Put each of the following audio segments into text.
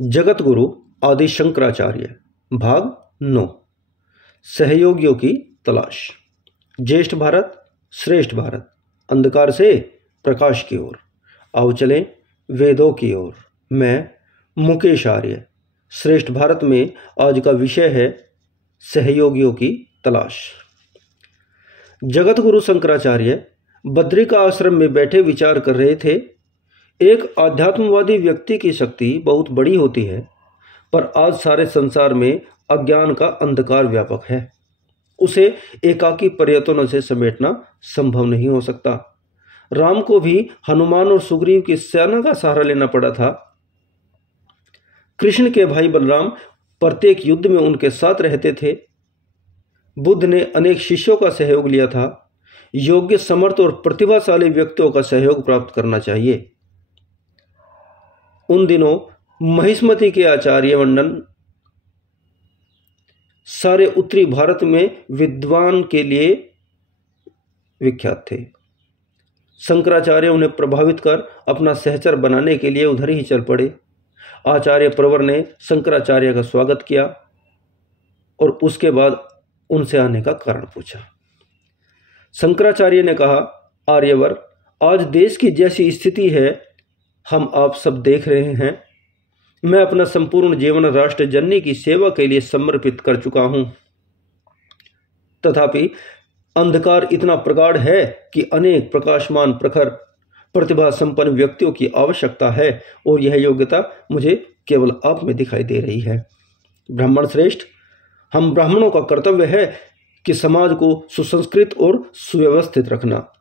जगत गुरु आदि शंकराचार्य भाग 9 सहयोगियों की तलाश। ज्येष्ठ भारत श्रेष्ठ भारत, अंधकार से प्रकाश की ओर आओ चलें वेदों की ओर। मैं मुकेश आर्य। श्रेष्ठ भारत में आज का विषय है सहयोगियों की तलाश। जगत गुरु शंकराचार्य बद्रिका आश्रम में बैठे विचार कर रहे थे। एक आध्यात्मवादी व्यक्ति की शक्ति बहुत बड़ी होती है, पर आज सारे संसार में अज्ञान का अंधकार व्यापक है। उसे एकाकी प्रयत्नों से समेटना संभव नहीं हो सकता। राम को भी हनुमान और सुग्रीव की सेना का सहारा लेना पड़ा था। कृष्ण के भाई बलराम प्रत्येक युद्ध में उनके साथ रहते थे। बुद्ध ने अनेक शिष्यों का सहयोग लिया था। योग्य, समर्थ और प्रतिभाशाली व्यक्तियों का सहयोग प्राप्त करना चाहिए। उन दिनों महिष्मति के आचार्य मंडन सारे उत्तरी भारत में विद्वान के लिए विख्यात थे। शंकराचार्य उन्हें प्रभावित कर अपना सहचर बनाने के लिए उधर ही चल पड़े। आचार्य प्रवर ने शंकराचार्य का स्वागत किया और उसके बाद उनसे आने का कारण पूछा। शंकराचार्य ने कहा, आर्यवर, आज देश की जैसी स्थिति है हम आप सब देख रहे हैं। मैं अपना संपूर्ण जीवन राष्ट्र जननी की सेवा के लिए समर्पित कर चुका हूं। तथापि अंधकार इतना प्रगाढ़ है कि अनेक प्रकाशमान प्रखर प्रतिभा संपन्न व्यक्तियों की आवश्यकता है और यह योग्यता मुझे केवल आप में दिखाई दे रही है। ब्राह्मण श्रेष्ठ, हम ब्राह्मणों का कर्तव्य है कि समाज को सुसंस्कृत और सुव्यवस्थित रखना।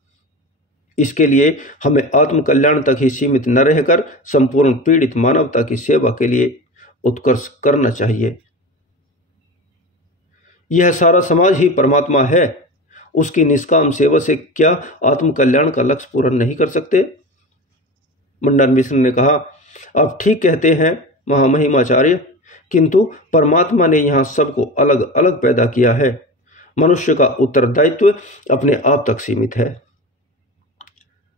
इसके लिए हमें आत्म कल्याण तक ही सीमित न रहकर संपूर्ण पीड़ित मानवता की सेवा के लिए उत्कर्ष करना चाहिए। यह सारा समाज ही परमात्मा है। उसकी निष्काम सेवा से क्या आत्म कल्याण का लक्ष्य पूर्ण नहीं कर सकते? मंडन मिश्र ने कहा, आप ठीक कहते हैं महामहिमाचार्य, किंतु परमात्मा ने यहाँ सबको अलग अलग पैदा किया है। मनुष्य का उत्तरदायित्व अपने आप तक सीमित है।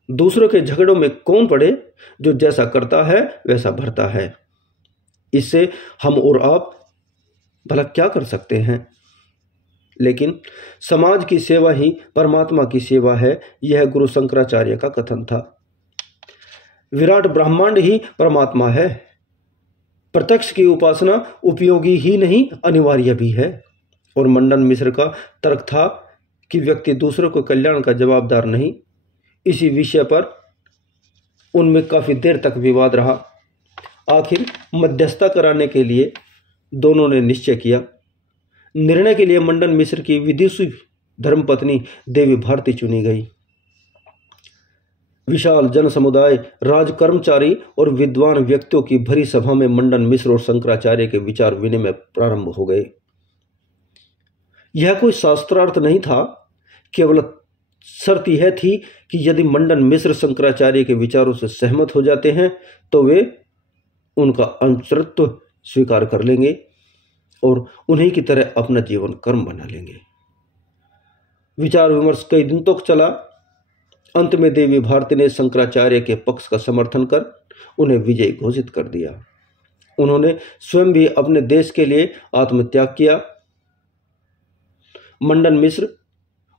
दूसरों के झगड़ों में कौन पड़े? जो जैसा करता है वैसा भरता है। इससे हम और आप भला क्या कर सकते हैं? लेकिन समाज की सेवा ही परमात्मा की सेवा है, यह गुरु शंकराचार्य का कथन था। विराट ब्रह्मांड ही परमात्मा है। प्रत्यक्ष की उपासना उपयोगी ही नहीं, अनिवार्य भी है। और मंडन मिश्र का तर्क था कि व्यक्ति दूसरों को कल्याण का जवाबदार नहीं। इसी विषय पर उनमें काफी देर तक विवाद रहा। आखिर मध्यस्थता कराने के लिए दोनों ने निश्चय किया। निर्णय के लिए मंडन मिश्र की विदुषी धर्मपत्नी देवी भारती चुनी गई। विशाल जन समुदाय, राज कर्मचारी और विद्वान व्यक्तियों की भरी सभा में मंडन मिश्र और शंकराचार्य के विचार विनिमय प्रारंभ हो गए। यह कोई शास्त्रार्थ नहीं था, केवल शर्त यह थी कि यदि मंडन मिश्र शंकराचार्य के विचारों से सहमत हो जाते हैं तो वे उनका अनुचरत्व स्वीकार कर लेंगे और उन्हीं की तरह अपना जीवन कर्म बना लेंगे। विचार विमर्श कई दिन तक चला। अंत में देवी भारती ने शंकराचार्य के पक्ष का समर्थन कर उन्हें विजयी घोषित कर दिया। उन्होंने स्वयं भी अपने देश के लिए आत्मत्याग किया। मंडन मिश्र,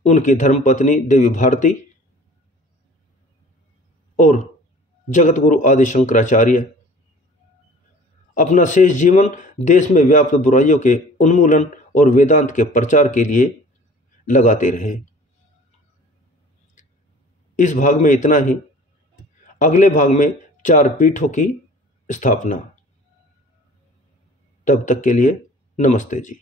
उनकी धर्मपत्नी देवी भारती और जगत गुरु आदि शंकराचार्य अपना शेष जीवन देश में व्याप्त बुराइयों के उन्मूलन और वेदांत के प्रचार के लिए लगाते रहे। इस भाग में इतना ही। अगले भाग में 4 पीठों की स्थापना। तब तक के लिए नमस्ते जी।